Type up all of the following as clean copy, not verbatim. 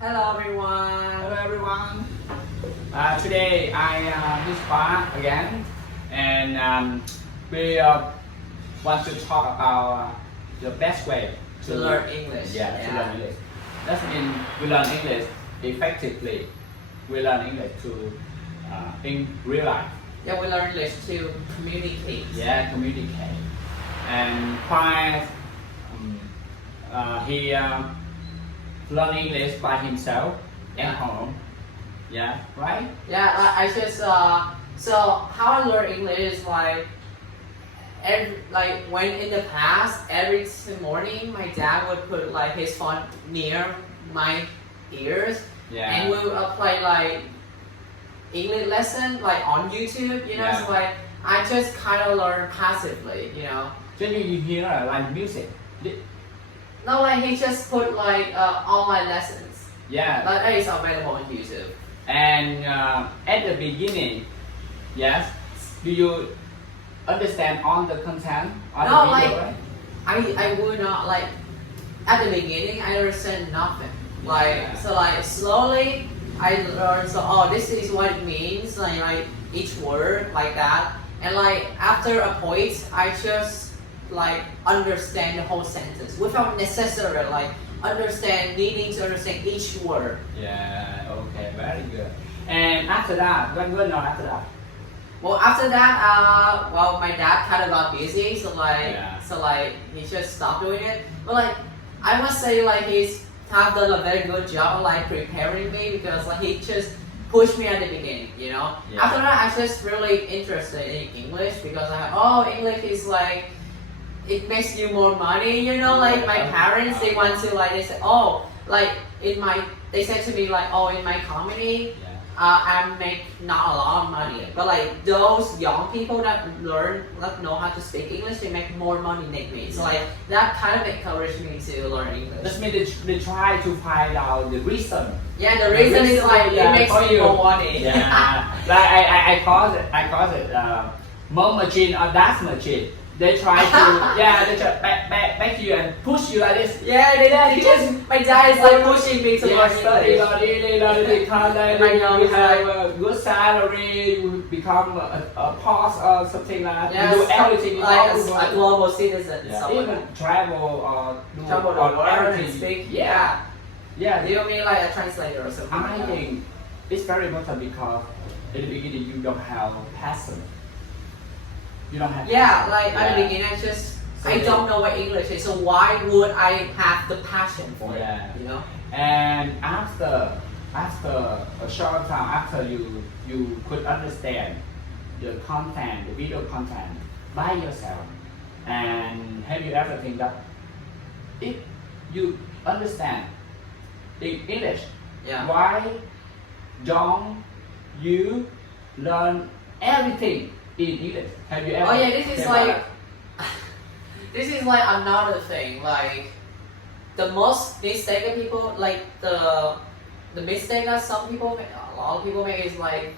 Hello everyone. Hello everyone. Today I this bar again, and we want to talk about the best way To learn English. Yeah, to learn English. That means we learn English effectively. We learn English to in real life. Yeah, we learn English to communicate. Yeah, communicate. And while he learn English by himself at home. Yeah, right? Yeah, I just so how I learn English is like when in the past every morning my dad would put like his phone near my ears and we would play like English lesson like on YouTube, you know. So like I just kind of learn passively, you know. So you hear like music? No, like he just put like online lessons. Yeah. Like that is available on YouTube. And at the beginning, yes, do you understand all the content on No, the video? like I would not like at the beginning I understand nothing. Like so like slowly I learned this is what it means like each word like that, and like after a point I just like understand the whole sentence without necessarily like needing to understand each word. Yeah, okay, very good. And after that, when on after that? Well, after that, my dad kind of got busy, so he just stopped doing it. But like, I must say, like he's have done a very good job of like preparing me because like he just pushed me at the beginning, you know. Yeah. After that, I just really interested in English because English is like it makes you more money, you know. Like my parents, they want to like they say they said to me like in my community. I make not a lot of money, but like those young people that know how to speak English, they make more money than me. So like that kind of encouraged me to learn English. That means they try to find out the reason. Yeah, the reason is like it makes me more money. Yeah, like I call it mom machine or dance machine. They try to they try back you and push you like this. Yeah, they just my dad is like pushing me to learn English. Because you have a good salary, you become a boss or something like that. Yeah, you do everything like a global citizen. Yeah. Even travel or do travel the world and speak. Yeah. Do you mean like a translator or something? I think it's very important because in the beginning you don't have passion. You don't have like at the beginning I don't know what English is, so why would I have the passion for it? You know? And after a short time, after you could understand the content, the video content by yourself, and have you ever think that if you understand in English, why don't you learn everything in English? Have you ever? this is like another thing. Like the most mistake that people like the mistake that a lot of people make is like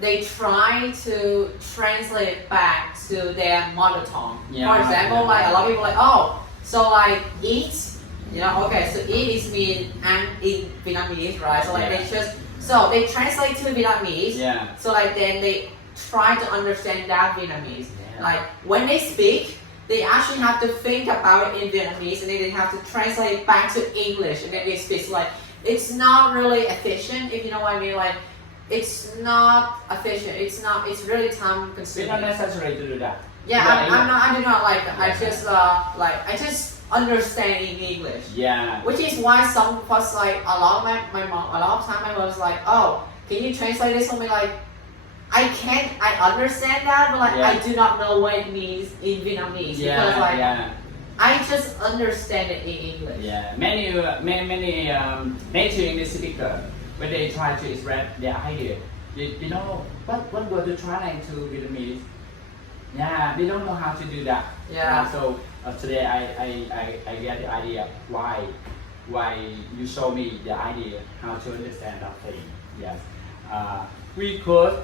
they try to translate it back to their mother tongue. For example, like a lot of people like eat. You know, okay, so eat is mean and in Vietnamese, right? So like they translate to Vietnamese. So like then they try to understand that Vietnamese. Like when they speak, they actually have to think about it in Vietnamese and then they have to translate it back to English and then they speak. Like it's not really efficient, if you know what I mean. Like it's not efficient. It's really time consuming. It's not necessary to do that. I do not like that. I just understand in English. Which is why a lot of time my mom was like, can you translate this for me? Like I understand that, but like I do not know what it means in Vietnamese because I just understand it in English. Many native English speakers when they try to express their idea, they don't know what word to translate to Vietnamese. They don't know how to do that. So today I get the idea why you show me the idea how to understand that thing. We could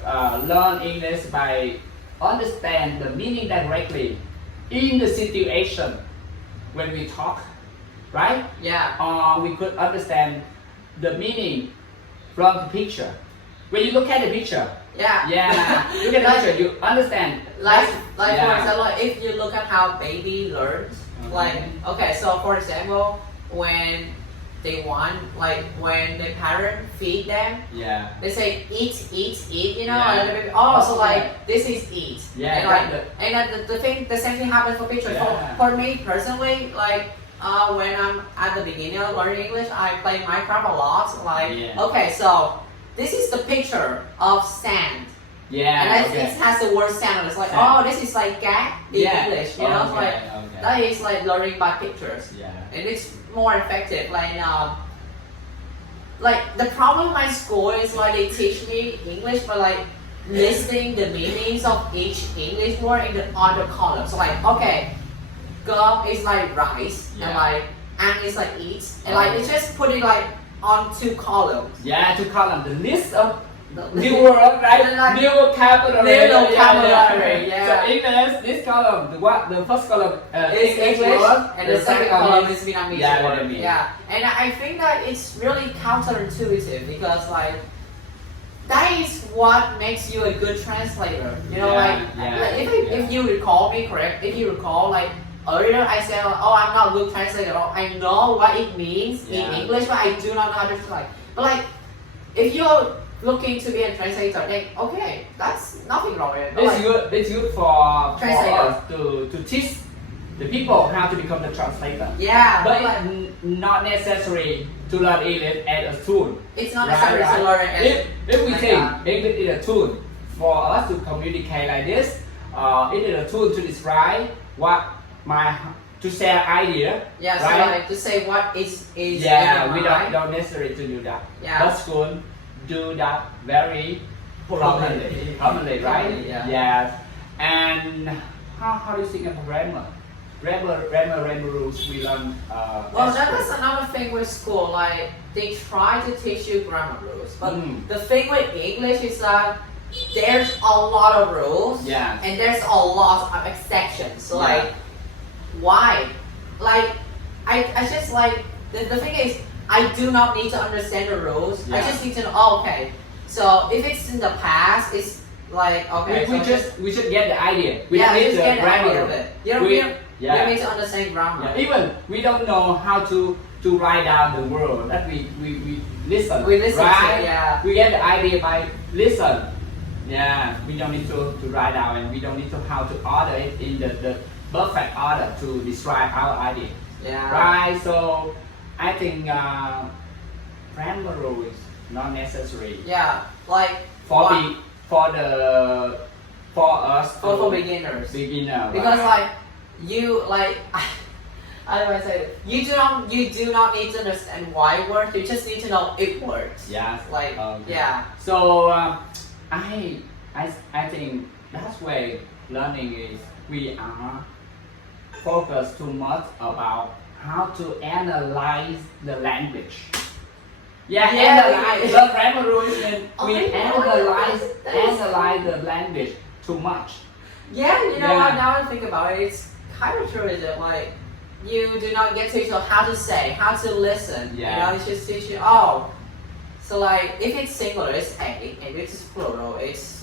learn English by understand the meaning directly in the situation when we talk, right? Yeah. Or we could understand the meaning from the picture. When you look at the picture, Yeah. look at the picture, you understand. Like for Yeah. example, if you look at how baby learns, like okay, so for example, when they want, like when the parent feed them, Yeah. they say eat, you know, Yeah. and the baby, oh, so Okay. like this is eat. Yeah, And like, right. and then the same thing happens for pictures. Yeah. For me personally, like when I'm at the beginning of learning English, I play Minecraft a lot. Like Yeah. okay, so this is the picture of sand. Yeah. And Okay. it has the word sand. It's like, Sand. oh, this is like cat in English. You know, it's like okay. that is like learning by pictures, Yeah. and it's more effective. Like the problem in my school is like they teach me English, but like listing the meanings of each English word in the other column. So like, okay, gum is like rice, and Yeah. like and is like eat, and like it's just putting like on 2 columns. Yeah, to column the list of new word, right? Like, new vocabulary. new vocabulary, yeah. So English, this column, the first column It's English, word, and the second column is Vietnamese Yeah, word. Vietnamese. Yeah, and I think that it's really counterintuitive because like that is what makes you a good translator. You know, if you recall me correct, if you recall like earlier I said, oh, I'm not a good translator. I know what it means in Yeah. English, but I do not know how to translate. But like, if you're looking to be a translator, then okay, that's nothing wrong with it. But, It's like, good. It's good for Translator. us to teach the people how to become the translator. Yeah, But but like, it's not necessary to learn English as a tool. it's not Right, necessary right. to learn it. If we like think that. English is a tool for us to communicate like this, it is a tool to describe to share idea. Yeah, so right? like to say what is in Yeah, your we mind. don't necessary to do that. Yeah. But school do that very commonly, right? Commonly, yeah. Yes. And how do you think of grammar? Grammar rules we learn. Well, at that school. is another thing with school. Like they try to teach you grammar rules, but the thing with English is that there's a lot of rules, Yeah. and there's a lot of exceptions. So Yeah. like, why? Like, I just like the thing is I do not need to understand the rules. I Yeah. just need to know. Oh, okay. So if it's in the past, it's like okay. We should get the idea. We yeah, don't you need just the get the grammar. idea of it. You don't, We- you don't, you yeah. don't need to understand grammar. Yeah, even we don't know how to write down the word that we listen. We listen to, right? yeah. We get the idea by listen. Yeah, we don't need to write down, and we don't need to how to order it in the perfect order to describe our idea. Yeah. Right. So I think grammar rule is not necessary Yeah, like for what- for us for beginners. beginner. Because right? like you like how do I say it? You do not need to understand why it works. You just need to know it works. Yes. Like Okay. yeah. So I think that's why learning is we are focused too much about how to analyze the language. Yeah, Yeah, analyze we- the grammar rules and we I know, analyze that is- the language too much. Yeah, you know Yeah. what? Now I think about it, it's kind of true. Is it like you do not get to know how to say, how to listen. Yeah. You know, it's just teach you. Oh, so like if it's singular, it's a. If it's plural, it's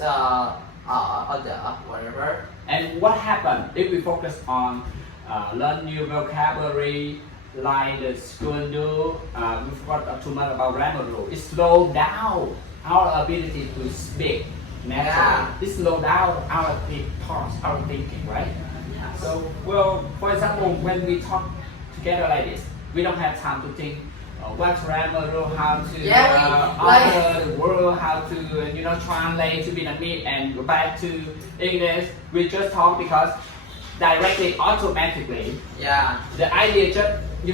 whatever. And what happened if we focus on learn new vocabulary like the school do? We forgot too much about grammar rule. It slow down our ability to speak naturally. Yeah. It slow down our thoughts, our thinking, right? So, well, for example, when we talk together like this, we don't have time to think what grammar rule, how to order the word, how to translate to Vietnamese and go back to English. We just talk because directly, automatically, Yeah. the idea just It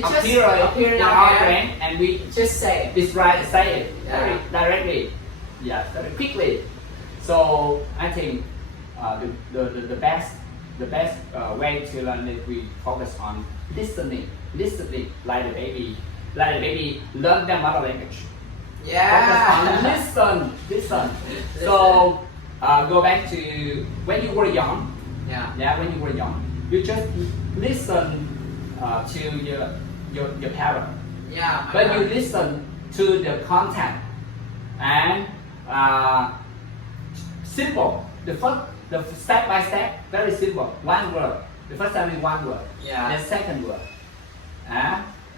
just appear appear in in our our brain, and we Just say it. it's right say it very Yeah. directly, yeah, very quickly. So I think the best way to learn is we focus on listening like the baby learn their mother language. Yeah. Focus on listen. So go back to when you were young. Yeah. When you were young, you just listen to your parent. Yeah. But you listen to the content and simple. The step by step, very simple. One word. The first time is one word. Yeah. The second word.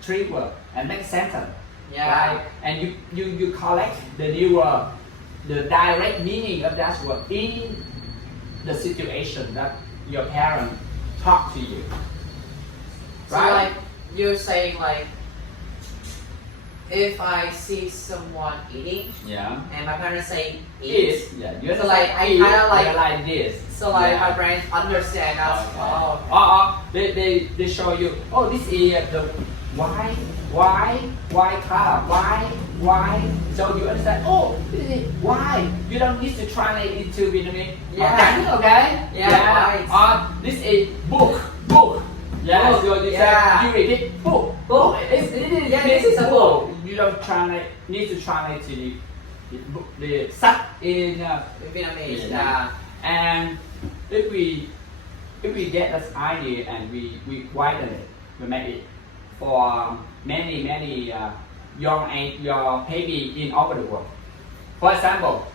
3 words and make sentence. Yeah. Right? And you collect the new word, the direct meaning of that word in the situation that your parent talk to you. So Right? like you're saying like if I see someone eating Yeah. and my parents say Eat. eat, Yeah. You So, like, I eat, kinda like- they're like this. so like Yeah. my brain understand us. Okay. Oh, They show you. Oh, this is the why car, why. So you understand. Oh, this is why. You don't need to translate into Vietnamese. Yeah. Okay. Yeah, right. This is book. Yeah. Book, So you yeah. say you read it. Book. This is a book. You don't translate. Need to translate to the sách in. Vietnamese. Yeah. Yeah. And if we get this idea and we widen it, we make it for many young baby in over the world. For example,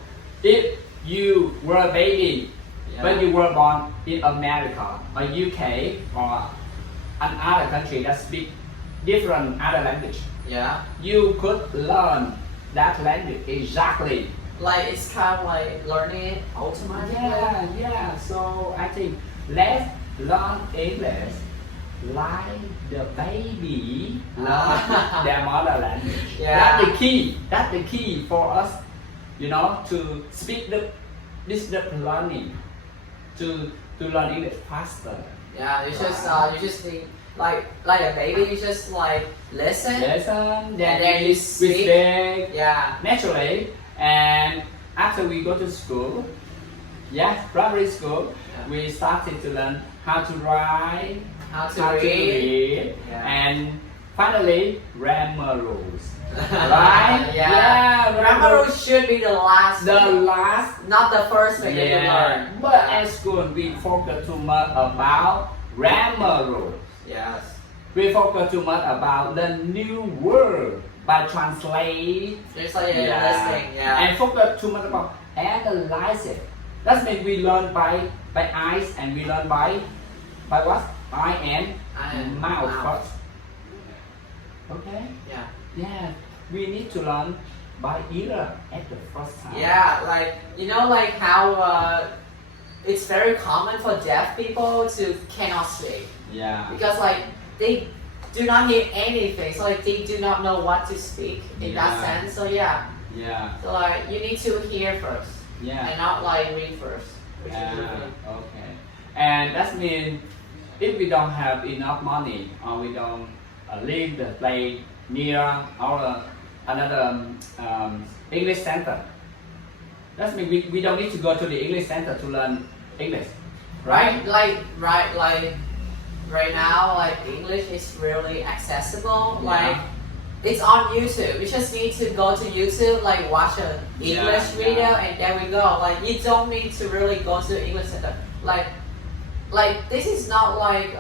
if you were a baby when you were born in America or UK or another country that speak different other language, Yeah. you could learn that language exactly. Like it's kind of like learning it automatically. Yeah. So I think let's learn English like the baby learn their mother language. Yeah. That's the key. That's the key for us, to speak this learning, to learn English faster. Yeah. You just think like a baby. You just like listen. Listen, then you we speak. speak Yeah. naturally, and after we go to school, primary school, we started to learn how to write, How to read. Yeah. and finally grammar rules. Right? Yeah. Grammar rules should be the last. The thing, last, not the first thing that you learn. but at school we focus too much about grammar rules. Yes. We focus too much about the new word by translate. Just like listening. Yeah. And focus too much about analyze it. That means we learn by eyes and we learn by what? Eye and mouth first. Okay? Yeah. Yeah. We need to learn by ear at the first time. Yeah, like how it's very common for deaf people to cannot speak Yeah. because like they do not hear anything, so like they do not know what to speak in that Yeah. sense. So yeah, Yeah. so like you need to hear first Yeah. and not like read first, which is really Okay. And that means if we don't have enough money or we don't live the place near our another English center, that means we don't need to go to the English center to learn English, right? Right now, like English is really accessible. Yeah. Like it's on YouTube. You just need to go to YouTube, like watch an English video, and there we go. Like you don't need to really go to English center. Like this is not like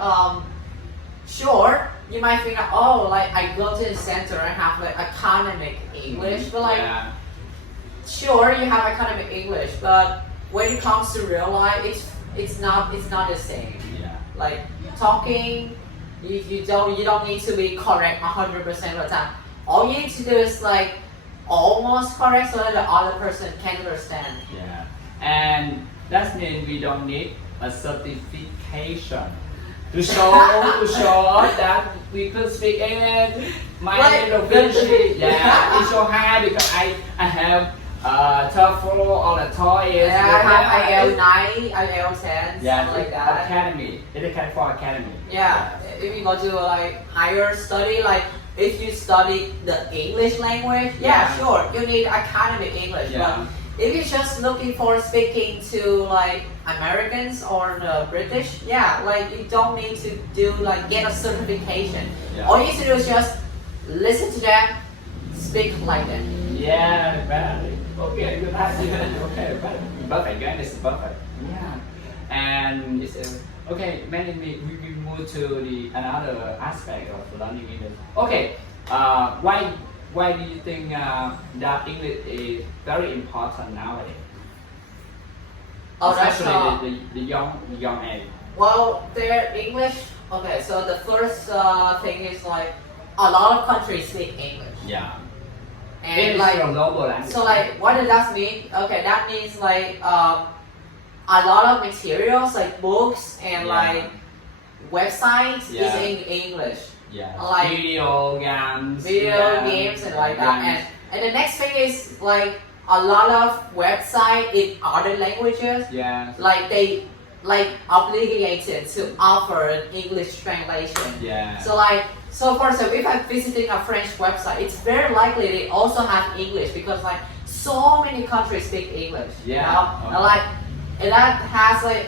sure. You might think that, oh, like I go to the center and have like academic English, but like sure you have academic English, but when it comes to real life, it's not the same. Yeah. Like talking, you don't need to be correct 100% of the time. All you need to do is like almost correct so that the other person can understand. Yeah. And that means we don't need a certification to show us that we could speak English. My language, it's so high because I have TOEFL or the TOEIC. Yeah, I have IELTS 9, IELTS 10, Yeah, something like that. Academy. It's a kind for academy. Yeah, if you go to like higher study, like if you study the English language, yeah, sure, you need academic English. Yeah. But if you're just looking for speaking to like Americans or the British, yeah, like you don't need to do like get a certification. Yeah. All you need to do is just listen to them, speak like them. Yeah, very. Okay, good idea. Okay, perfect. Guys, it's perfect. Yeah. And okay, maybe we move to the another aspect of learning English. Okay, why why do you think that English is very important nowadays? Oh, that's Especially the young age. well, their English. Okay, so the first thing is like a lot of countries speak English, Yeah. and It is like a global language. so like what does that mean? Okay, that means like a lot of materials like books and Yeah. like websites is Yeah. in English. Yeah. like video games. Video yeah, games and like that. games. And the next thing is like a lot of website in other languages. Yeah. Like they like obligated to offer an English translation. Yeah. So for example, if I'm visiting a French website, it's very likely they also have English because like so many countries speak English. Yeah. You know? Okay. And that has like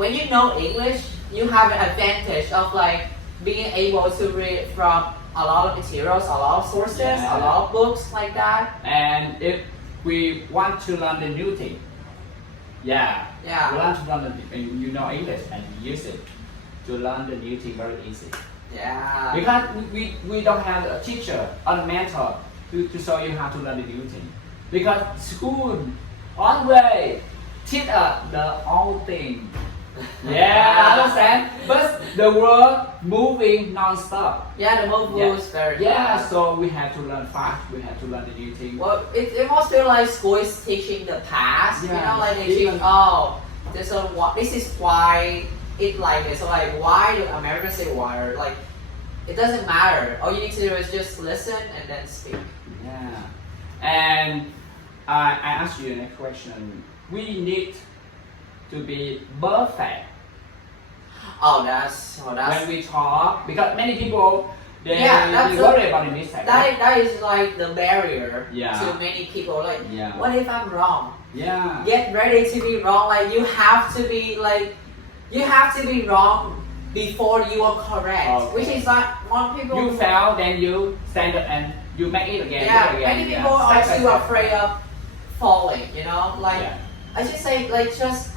when you know English, you have an advantage of like being able to read from a lot of materials, a lot of sources, Yeah. a lot of books like that. And if we want to learn the new thing, yeah, Yeah. we want to learn you know English and use it to learn the new thing very easy. Yeah. Because we don't have a teacher or a mentor to show you how to learn the new thing. Because school always teach us the old thing. Yeah, understand? But the world moving non-stop. Yeah, the move Yeah. is very Yeah, fast. so we have to learn fast. We have to learn the new thing. Well, it must feel like school is teaching the past. You Yeah. know, like they teach, Even- this is why it like this. So like, why do Americans say why? Or, like, it doesn't matter. All you need to do is just listen and then speak. Yeah. And I ask you the next question. We need to be perfect That's when we talk because many people they that's worry about the mistake. that is like the barrier Yeah. to many people. Like, Yeah. what if I'm wrong? Yeah. Get ready to be wrong. Like you have to be wrong before you are correct. Okay. Which is like one people. You fail, then you stand up and you make it again. Yeah, do it again. many Yeah. people are Step by too step. afraid of falling. You know, like Yeah. I should say, like just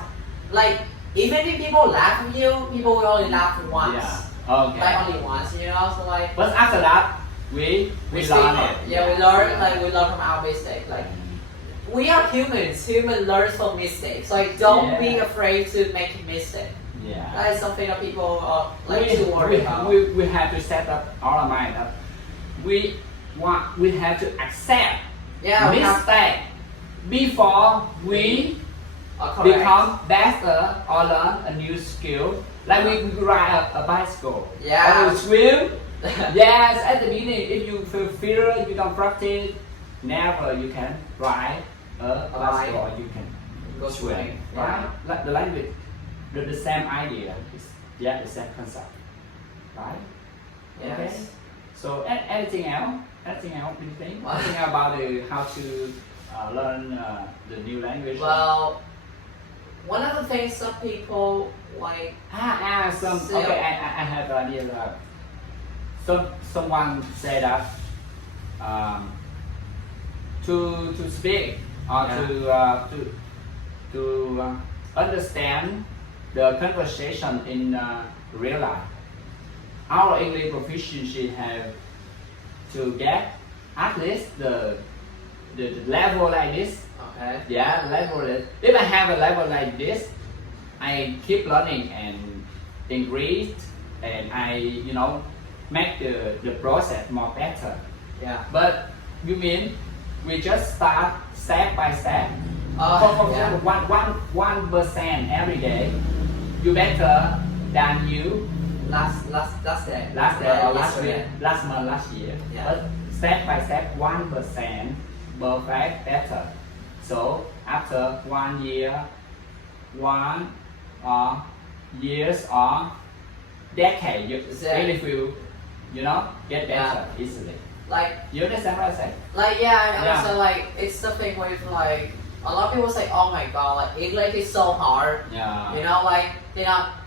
like even if people laugh at you, people will only laugh once. Yeah. Okay. Like only once. You know, so like But after that, we still- learn it. Yeah, we learn from our mistake. Like we are humans. Humans learn from mistakes. Like don't be Yeah. afraid to make a mistake. Yeah. That is something that people like to worry about. we have to set up our mind that we have to accept Yeah, we have mistake before we correct. become better or learn a new skill. Like we ride a bicycle. Yeah. Or we swim. Yes, at the beginning, if you feel fear, you don't practice, never you can ride a bicycle or you can Go swim. swimming. Right? Like the language, the same idea. The same concept. Right? Yes. Okay. So anything else? Anything else? Do you think? Well- Anything about how to learn the new language? Well, one of the things some people like. Some. So- Okay, I have an idea. Someone said that to speak or to understand the conversation in real life, our English proficiency have to get at least the level like this. Okay. Yeah, level. If I have a level like this, I keep learning and increase, and I make the process more better. Yeah. But you mean we just start step by step? For Yeah. example, 1% every day, you better than you Last day. last day Yeah, or last week, yesterday. last month, last year. Yeah. But step by step, 1% perfect better. So after 1 year, years or decade, you Exactly. really feel, get better easily. Like You understand what I say? yeah, and Yeah. also like it's something with like a lot of people say, oh my god, like English is so hard. Yeah.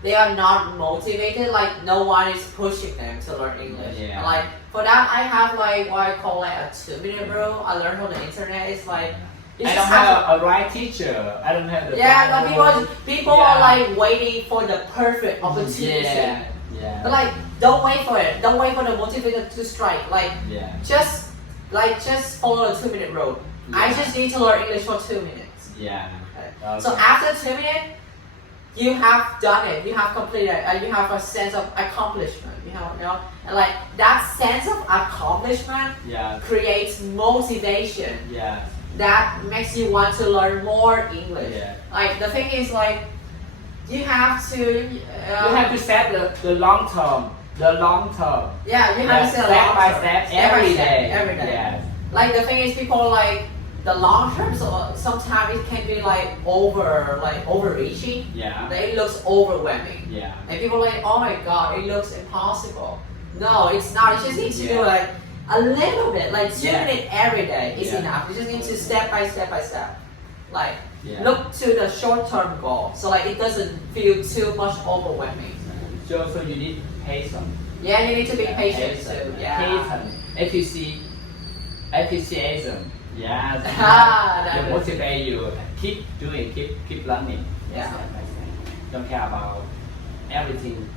They are not motivated. Like no one is pushing them to learn English. Yeah. And, like for that, I have like what I call like a 2-minute rule. I learned from the internet. It's like you I just don't have a right teacher. I don't have the yeah, right no, people Yeah. are like waiting for the perfect opportunity. Yeah. But like don't wait for it. Don't wait for the motivator to strike. Like Yeah. just like just follow the 2-minute rule. I Yeah. just need to learn English for 2 minutes. Yeah. Okay. So after 2 minutes, you have done it. You have completed it. You have a sense of accomplishment. You know, and like that sense of accomplishment Yeah. creates motivation Yeah. that makes you want to learn more English. Yeah. Like the thing is like you have to. You have to set the long term. The long term. Yeah, you have to set a step long by term. step, Step by every step, day. every day. Yes. Like the thing is, people like the long term. So sometimes it can be like overreaching. Yeah. Like, it looks overwhelming. Yeah. And people are like, oh my god, it looks impossible. No, it's not. You just need to do Yeah. like a little bit, like 2 Yeah. minutes every day is Yeah. enough. You just need to step by step by step. Like Yeah. look to the short term goal, so like it doesn't feel too much overwhelming. So you need patience. Yeah, you need to be Yeah, patient patience. too. Yeah. Patience. Appreciation. Yes. Ah, that To is- motivate you. Keep doing. Keep learning. Yeah. Step by step. Don't care about everything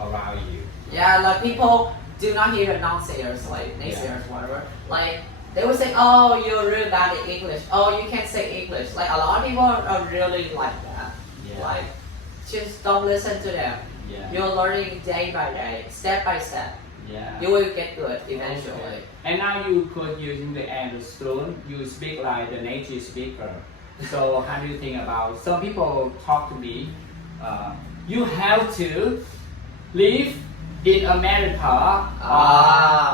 around you. Yeah, like people do not hear the naysayers, like naysayers, whatever. Like they would say, "Oh, you're really bad at English. Oh, you can't say English." Like a lot of people are really like that. Yeah. Like, just don't listen to them. Yeah. You're learning day by day, step by step. Yeah. You will get good eventually. Okay. And now you could using the understood, you speak like the native speaker. So how do you think about some people talk to me? You have to live in America,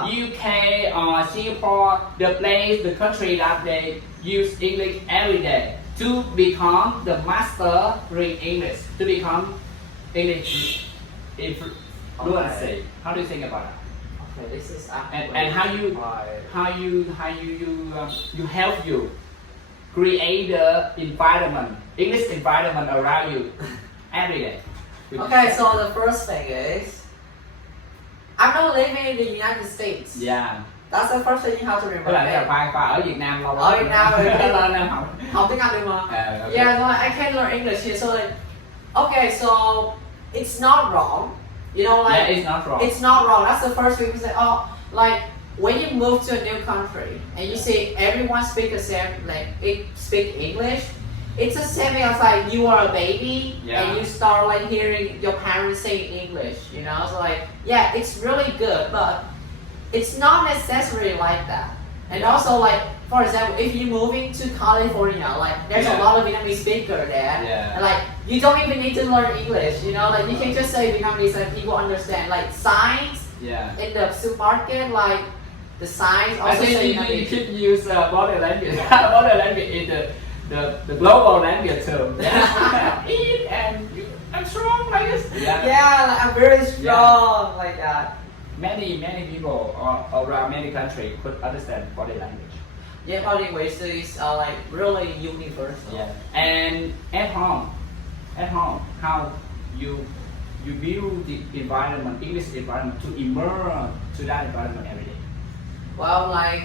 UK or Singapore, the place, the country that they use English every day to become the master in English, to become English fluency. How do you think about that? Okay, this is And how you help you create the environment, English environment around you every day. Okay, so the first thing is, I'm not living in the United States. Yeah. That's the first thing you have to Tức là remember. khoa ở Việt Nam lâu Ở Việt Nam rồi. lên em học. Học tiếng Anh được mà? Okay. Yeah, so I can learn English here. So like, okay, so it's not wrong. You know, like Yeah, it's not wrong. it's not wrong. That's the first thing you say. Oh, like when you move to a new country and you see everyone speak the same, like speak English. It's the same thing as like you are a baby Yeah. and you start like hearing your parents saying English. You know, so like yeah, it's really good, but it's not necessarily like that. And also like, for example, if you're moving to California, like there's Yeah. a lot of Vietnamese speaker there, Yeah. and like you don't even need to learn English. You know, like you can just say Vietnamese and people understand. Like signs Yeah. in the supermarket, like the signs I also think say you Vietnamese. keep use body language. Body language is the global language term. Eat and I'm strong like this. Yeah. Yeah, like I'm very strong like that. Many people around many countries could understand body language. Yeah, body language is like really universal. Yeah. And at home, how you build the environment, English environment to immerse to that environment every day. Well, like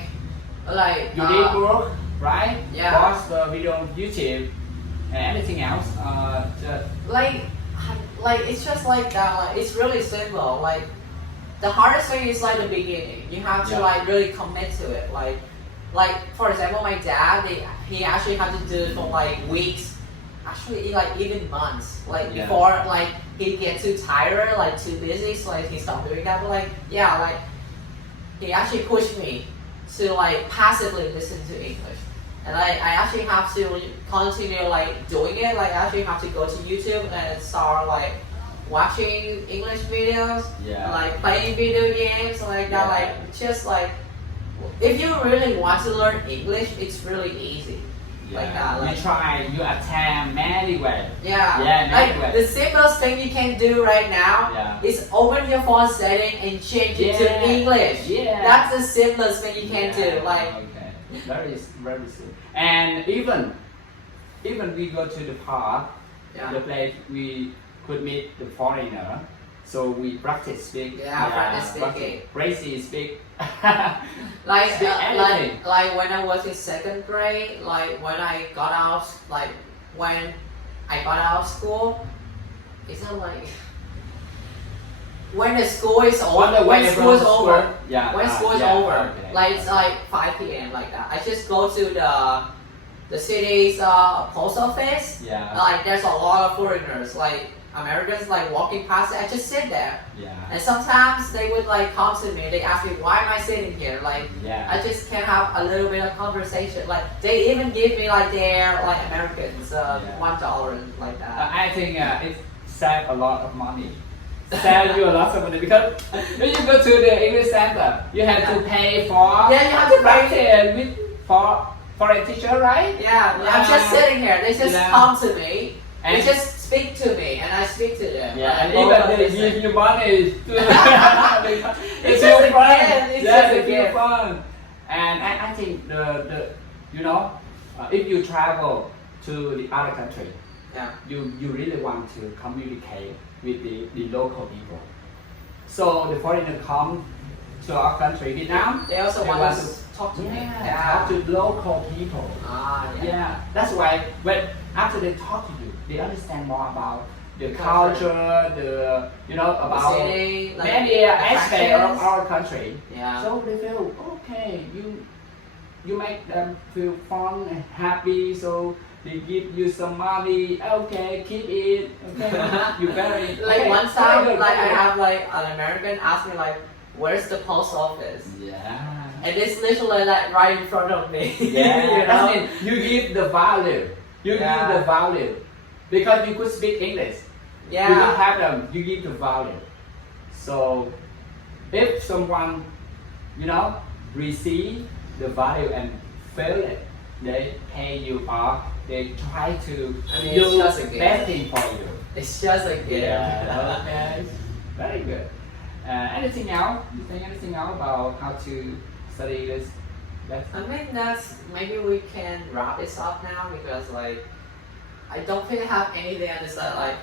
You need work, right? Yeah. Watch the video on YouTube and anything else. Just like it's just like that. Like it's really simple. Like the hardest thing is like the beginning. You have to Yeah. like really commit to it. Like for example, my dad, he actually had to do it for like weeks, actually like even months. Like Yeah. before like he get too tired, like too busy, so like he stopped doing that. But like yeah, like he actually pushed me to like passively listen to English. And I actually have to continue like doing it. Like I actually have to go to YouTube and start like watching English videos, Yeah. like playing video games like that. Yeah. Like just like if you really want to learn English, it's really easy. Like that. Like, you try, you attempt many ways. yeah. Yeah, Like anyway. the simplest thing you can do right now Yeah. is open your phone setting and change it to Yeah. English. Yeah. That's the simplest thing you can do. Like okay, very simple. And even we go to the park, yeah. the place we could meet the foreigner, so we practice speak. Yeah, practice speaking. Crazy speak. Like, Speak anything. like when I was in second grade, like when I got out, like when I got out of school, it's not like when the school is over, When when school is everyone's over, school- yeah, when school is yeah, over, okay, like it's okay. like 5 p.m. like that. I just go to the city's post office. Yeah. Like there's a lot of foreigners, like Americans, like walking past it. I just sit there, Yeah. and sometimes they would like come to me. They ask me why am I sitting here? Like Yeah. I just can have a little bit of conversation. Like they even give me like their like Americans Yeah. $1 and like that. I think it save a lot of money. Save you a lot of money because when you go to the English center, you have to pay for Yeah, you have to pay. practice with for a teacher, right? Yeah, I'm just sitting here. They just Yeah. come to me. And- They just speak to me, and I speak to them. Yeah, and both even of they them give say- you money. It's just a fun. gift, it's Yeah, just a it's gift. fun. And I think the you know if you travel to the other country, Yeah. you really want to communicate with the local people. So the foreigner come to our country, Vietnam. They also They want want to talk to me. talk to local people. Ah, yeah. Yeah, that's why when after they talk to you, they understand more about the Culture. culture, the you know The about city, like, many aspects of attractions. our country. Yeah. So they feel okay. You make them feel fun and happy. So they give you some money. Okay, keep it. Okay, you very Like okay, one very time, good, like I very good. have like an American ask me like, "Where's the post office?" Yeah. And it's literally like right in front of me. Yeah, you know? that means you give the value. You Yeah. give the value because you could speak English. Yeah. You don't have them. You give the value. So if someone, you know, receive the value and feel it, they pay you off. They try to I mean, it's do just a the game. best thing for you. It's just a gift. Yeah. Okay. Very good. Anything else? You think anything else about how to study this? I mean that's maybe we can wrap this up now because like I don't really have anything to say. Like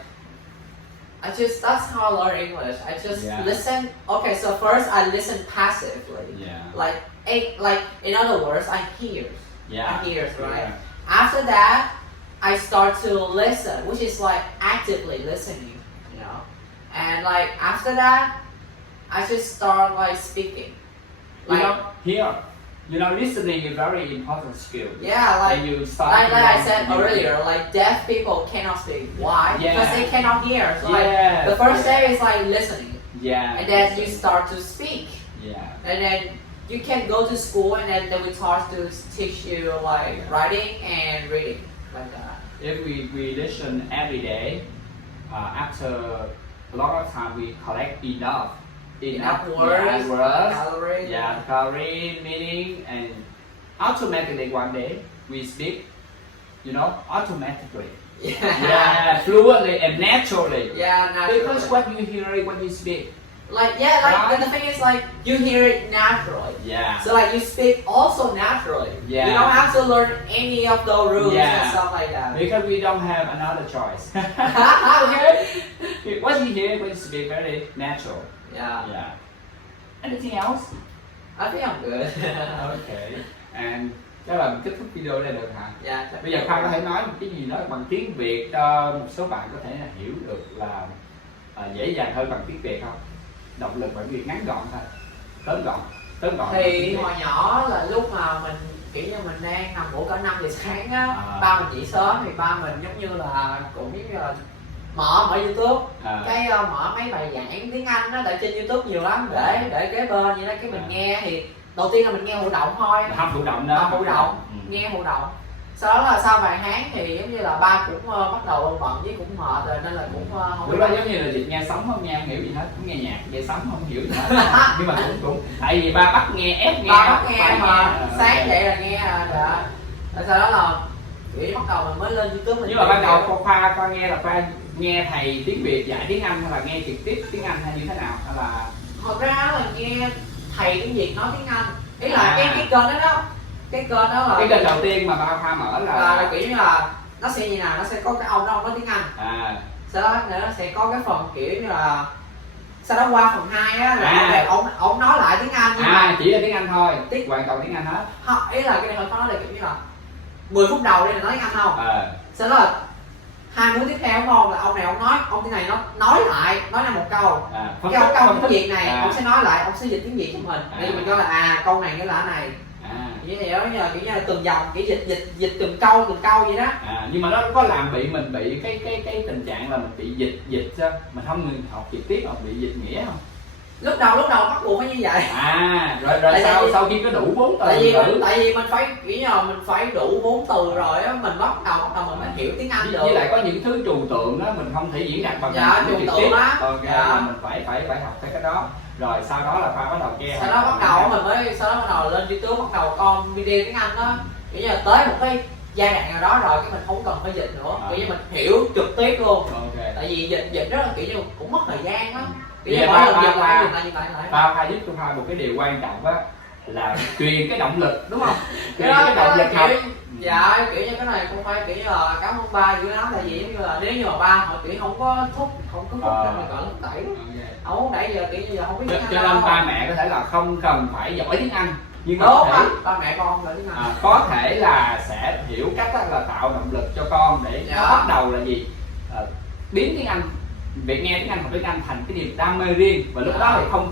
that's how I learn English. I just Yeah. listen. Okay, so first I listen passively. Yeah. Like in other words, I hear. Yeah. I hear, right? Yeah. After that, I start to listen, which is like actively listening, you know. And like after that, I just start like speaking. You Like know, here, you know, listening is very important skill. yeah, like When you start like I to said learn, earlier, like deaf people cannot speak. Why? Yeah. Because they cannot hear. So like Yes, the first yes. day is like listening, Yeah. and then you start to speak, Yeah. and then you can go to school, and then they will start to teach you like writing and reading, like that. If we listen every day, after a lot of time we collect enough Words, words, calories. yeah, calorie, meaning, and automatically one day we speak, you know, automatically. Yeah. Yeah, fluently and naturally. Yeah, naturally. Because what you hear when you speak. Like yeah, like Right? the thing is like you hear it naturally. Yeah. So like you speak also naturally. Yeah. You don't have to learn any of the rules Yeah. and stuff like that. Because we don't have another choice. Okay? What you hear when you speak very natural. Yeah. Yeah. Anything else? I think I'm good. Okay. And chắc là mình kết thúc video đây được hả? Yeah. Bây giờ Khoa có thể nói một cái gì đó bằng tiếng Việt cho một số bạn có thể là hiểu được là dễ dàng hơn bằng tiếng Việt không? Động lực bằng việc ngắn gọn thôi, tóm gọn. Thì hồi nhỏ là lúc mà mình kiểu như mình đang nằm ngủ cỡ 5 giờ sáng á, À. ba mình dậy sớm thì ba mình giống như là cũng giống như là mở YouTube, cái mở mấy bài giảng tiếng Anh đó, tại trên YouTube nhiều lắm, để kế bên vậy đó, cái mình nghe thì đầu tiên là mình nghe thụ động thôi, Học thụ động đó. thụ động, nghe thụ động. Sau đó là sau vài tháng thì giống như là ba cũng bắt đầu bận với cũng mệt rồi nên là cũng không Lúc đó giống như là việc nghe sống không nghe hiểu gì hết, cũng nghe nhạc nghe sống không hiểu gì hết. Nhưng mà cũng tại vì ba bắt nghe ép nghe. ba bắt nghe phải mà sáng ok. dậy là nghe dạ. Rồi sau đó là kiểu bắt đầu mình mới lên YouTube mình. Nhưng mà ban đầu Khoa nghe là Khoa nghe thầy tiếng Việt dạy tiếng Anh hay là nghe trực tiếp tiếng Anh hay như thế nào, hay là Thật ra là nghe thầy tiếng Việt nói tiếng Anh, ý là À. cái kênh đó đó, cái kênh đó là cái kênh đầu tiên mà ba Khoa mở là kiểu như là nó sẽ như nào, nó sẽ có cái ông đó ông nói tiếng Anh, sau đó nữa nó sẽ có cái phần kiểu như là sau đó qua phần 2 á là ông nói lại tiếng Anh nhưng mà chỉ là tiếng Anh thôi, hoàn toàn tiếng Anh hết. ý là cái này hơi khó nói là kiểu như là 10 phút đầu đây là nói tiếng Anh không, sau đó là 2 bước tiếp theo đúng không, là ông này ông cái này nó nói ra một câu, cái câu tiếng Việt này ông sẽ nói lại, ông sẽ dịch tiếng Việt cho mình, thì mình cho là câu này nghĩa là cái này, như vậy đó, kiểu như là từng dòng, kiểu dịch từng câu vậy đó. Nhưng mà nó có làm mình bị cái tình trạng là mình bị dịch sao mình không ngừng học trực tiếp, học bị dịch nghĩa không? Lúc đầu bắt buộc phải như vậy. Rồi sau khi có đủ 4 từ, tại vì mình phải kiểu như là mình phải đủ 4 từ rồi á, mình bắt đầu mình mới hiểu tiếng Anh được. Với lại có những thứ trừu tượng đó mình không thể diễn đạt bằng trừu tượng đó. Mình phải học theo cái đó. Rồi sau đó là Khoa bắt đầu nghe. Sau đó bắt đầu lên YouTube, bắt đầu con video tiếng Anh đó, kiểu như là tới một cái giai đoạn nào đó rồi cái mình không cần phải dịch nữa, kiểu như mình hiểu trực tiếp luôn. Tại vì dịch rất là kiểu như cũng mất thời gian đó. Kiểu như mỗi lần dịch lại Khoa giúp cho Khoa một cái điều quan trọng á là truyền cái động lực, đúng không? Cái động lực học. Dạ, kiểu như cái này không phải kiểu như là cảm ơn ba dữ lắm, tại vì giống như là nếu như mà ba họ kiểu không có thúc để mình gọi là đẩy, không muốn đẩy giờ kiểu như giờ không biết tiếng Anh. Cho nên ba mẹ có thể là không cần phải giỏi tiếng Anh, nhưng mà ba mẹ con là tiếng Anh có thể là sẽ hiểu cách là tạo động lực cho con để nó bắt đầu là gì, biến tiếng Anh, việc nghe tiếng Anh, học tiếng Anh thành cái niềm đam mê riêng, và lúc đó thì không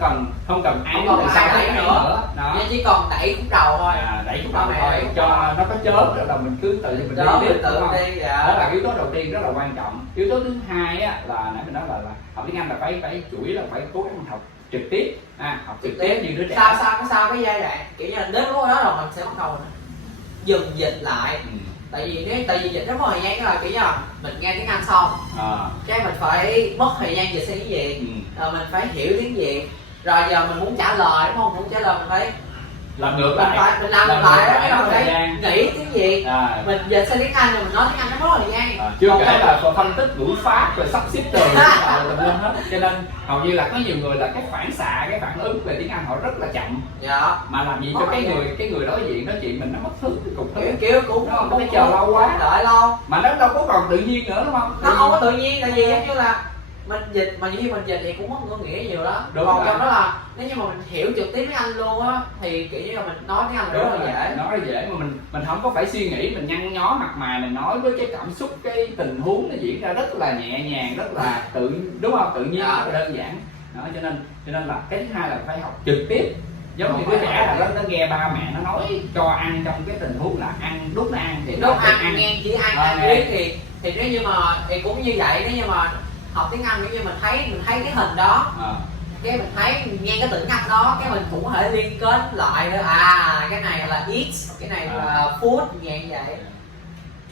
cần ai đứng sau đẩy nữa. Nó chỉ còn đẩy khúc đầu thôi, đẩy khúc đầu thôi cho nó có chớp rồi mình cứ tự mình đi tiếp, đúng không? Đó là yếu tố đầu tiên rất là quan trọng. Yếu tố thứ hai á là nãy mình nói là học tiếng Anh là phải chủ yếu là phải cố gắng học trực tiếp, học trực tiếp như đứa trẻ. Sau cái giai đoạn kiểu như là đến lúc đó là mình sẽ bắt đầu dừng dịch lại. Tại vì dịch rất mất thời gian, là kiểu như là mình nghe tiếng Anh xong cái mình phải mất thời gian dịch sang tiếng Việt, rồi mình phải hiểu tiếng Việt, rồi giờ mình muốn trả lời đúng không, muốn trả lời mình phải làm ngược lại, mình làm ngược lại đó, mình phải nghĩ tiếng Việt, mình dịch sang tiếng Anh rồi mình nói tiếng Anh, nó mất thời gian. Chưa kể là phân tích ngữ pháp rồi sắp xếp từ lên hết, cho nên hầu như là có nhiều người là cái phản ứng về tiếng Anh họ rất là chậm, mà làm gì cho cái người đối diện nói chuyện mình nó mất hứng cục kiểu cũng phải chờ lâu quá, đợi lâu mà nó đâu có còn tự nhiên nữa, đúng không? Nó không có tự nhiên, tại vì giống như là mình dịch mà nhiều khi mình dịch thì cũng mất ngữ nghĩa nhiều đó. Còn trong đó là nếu như mà mình hiểu trực tiếp tiếng Anh luôn á thì kiểu như là mình nói tiếng Anh rất là dễ. Nói là dễ mà mình không có phải suy nghĩ, mình nhăn nhó mặt mày, mình nói với cái cảm xúc, cái tình huống nó diễn ra rất là nhẹ nhàng, rất là đúng không? Tự nhiên, rất là đơn giản. Đó, cho nên là cái thứ hai là phải học trực tiếp. Giống như đứa trẻ là nó nghe ba mẹ nó nói cho ăn trong cái tình huống là ăn, đút nó ăn thì đút ăn, nghe chỉ ăn riết thì nếu như mà thì cũng như vậy, nếu như mà học tiếng Anh nếu như mình thấy cái hình đó, cái mình thấy mình nghe cái từ ngạch đó, cái mình cũng có thể liên kết lại nữa, cái này là eat, cái này là food, như vậy.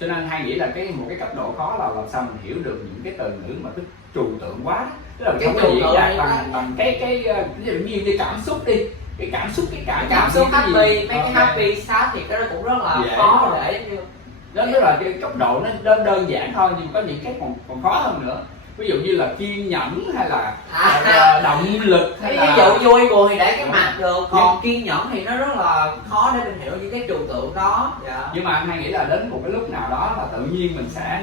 Cho nên hay nghĩ là một cái cấp độ khó là làm sao mình hiểu được những cái từ ngữ mà cái trừu tượng quá, tức là mình không có diễn đạt bằng cái tự nhiên như cảm xúc đi, cái cảm xúc happy, mấy cái happy sad thì cái đó cũng rất là khó để đó, tức là cái cấp độ nó đơn giản thôi, nhưng có những cái còn khó hơn nữa. Ví dụ như là kiên nhẫn hay là động lực, hay ví dụ vui buồn thì để cái mặt được, còn kiên nhẫn thì nó rất là khó để mình hiểu những cái trừu tượng đó. Nhưng mà anh hay nghĩ là đến một cái lúc nào đó là tự nhiên mình sẽ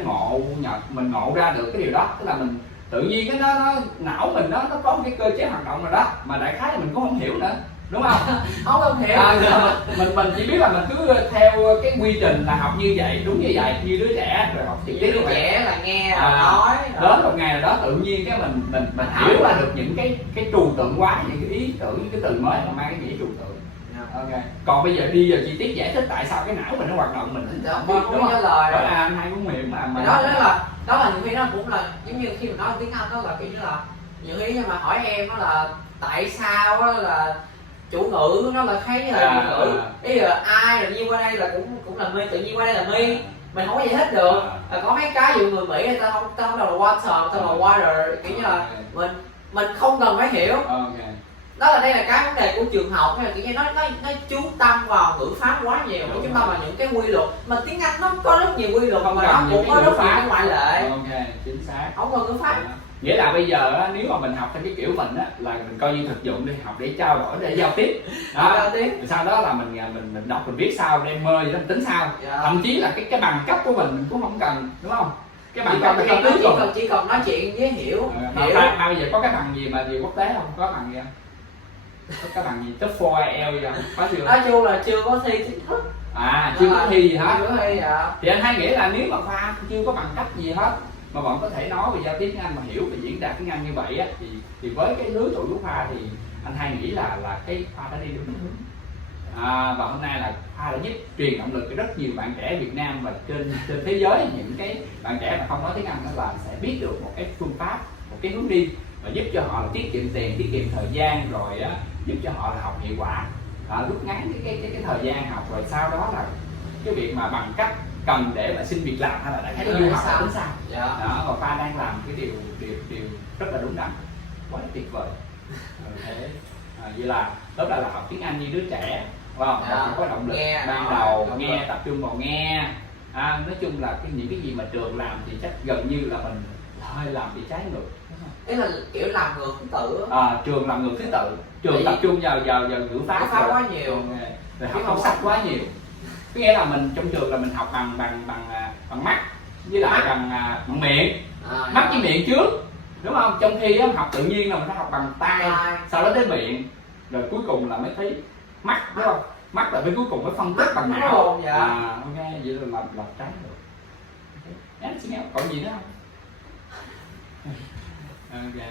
ngộ ra được cái điều đó, tức là mình tự nhiên cái nó não mình nó có một cái cơ chế hoạt động rồi đó, mà đại khái là mình cũng không hiểu nữa, đúng không? Không hiểu. Mình chỉ biết là mình cứ theo cái quy trình là học như vậy, đúng như vậy, như đứa trẻ rồi học trực tiếp. Đứa trẻ là nghe rồi nói. Đến một ngày nào đó tự nhiên cái mình hiểu ra được những cái trừu tượng quá, những cái ý tưởng, những cái từ mới mà mang cái nghĩa trừu tượng. Ok. Còn bây giờ đi vào chi tiết giải thích tại sao cái não mình nó hoạt động mình không biết, đúng không? Đó là anh hay muốn miệng mà đó là nhiều khi nó cũng là giống như khi mình nói tiếng Anh đó là kiểu như là nhiều khi mà hỏi em đó là tại sao đó là chủ ngữ nó là khác như là chủ ngữ, bây giờ ai là nhiên qua đây là cũng là mi, tự nhiên qua đây là mi, mình không có giải thích được. Có mấy cái dụ người Mỹ người ta không đâu là water, ta là water, kiểu như là mình không cần phải hiểu. Đó là đây là cái vấn đề của trường học, hay là kiểu như nó chú tâm vào ngữ pháp quá nhiều, chúng ta vào những cái quy luật, mà tiếng Anh nó có rất nhiều quy luật mà nó cũng có rất nhiều ngoại lệ. Chính xác. Không cần ngữ pháp. Nghĩa là bây giờ nếu mà mình học theo cái kiểu mình á là mình coi như thực dụng đi, học để trao đổi, để giao tiếp đó. Sau đó là mình đọc mình viết sau, đem mơ gì đó mình tính sau. Thậm chí là cái bằng cấp của mình cũng không cần, đúng không? Cái bằng cấp chỉ cần nói chuyện với hiểu. Bây giờ có cái bằng gì mà gì quốc tế không? Có bằng gì không? Có cái bằng gì TOEFL IELTS gì không? Có chưa? Nói chung là chưa có thi chính thức. Chưa có thi gì hết. Chưa có thi. Thì anh hay nghĩ là nếu mà Khoa chưa có bằng cấp gì hết mà bạn có thể nói về giao tiếp tiếng Anh mà hiểu về diễn đạt tiếng Anh như vậy á, thì với cái lứa tuổi của Khoa thì anh hay nghĩ là cái Khoa đã đi đúng hướng. Và hôm nay là Khoa đã giúp truyền động lực cho rất nhiều bạn trẻ Việt Nam và trên thế giới, những cái bạn trẻ mà không nói tiếng Anh đó là sẽ biết được một cái phương pháp, một cái hướng đi và giúp cho họ là tiết kiệm tiền, tiết kiệm thời gian, rồi á, giúp cho họ là học hiệu quả, rút ngắn cái thời gian học, rồi sau đó là cái việc mà bằng cấp cần để mà xin việc làm hay là đại khái du học tính sao. Đó, và Khoa đang làm cái điều rất là đúng đắn, quá tuyệt vời. Thế vậy là lớp là học tiếng Anh như đứa trẻ, phải không? Phải có động lực ban đầu, nghe, tập trung vào nghe. Nói chung là những cái gì mà trường làm thì chắc gần như là mình hơi làm bị trái ngược. Đấy là kiểu làm ngược thứ tự. Trường làm ngược thứ tự, trường tập trung vào ngữ pháp quá nhiều, rồi học không sách quá nhiều. Có nghĩa là mình trong trường là mình học bằng mắt với lại bằng miệng, mắt với miệng trước, đúng không? Trong khi học tự nhiên là mình phải học bằng tay, sau đó tới miệng, rồi cuối cùng là mới thấy mắt, đúng không? Mắt là bên cuối cùng mới phân tích bằng não. Ok, vậy là làm trái được. Còn gì nữa không? Ok,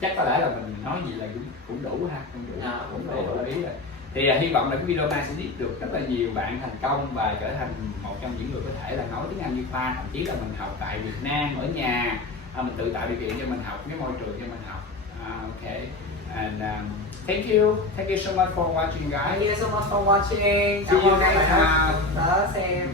chắc có lẽ là mình nói gì là cũng đủ ha, cũng đủ ý rồi. Thì hy vọng là cái video này sẽ giúp được rất là nhiều bạn thành công và trở thành một trong những người có thể là nói tiếng Anh như Khoa, thậm chí là mình học tại Việt Nam ở nhà, mình tự tạo điều kiện cho mình học, cái môi trường cho mình học. Ok, and thank you so much for watching, guys. Thank you so much for watching. See you next time. Đó xem.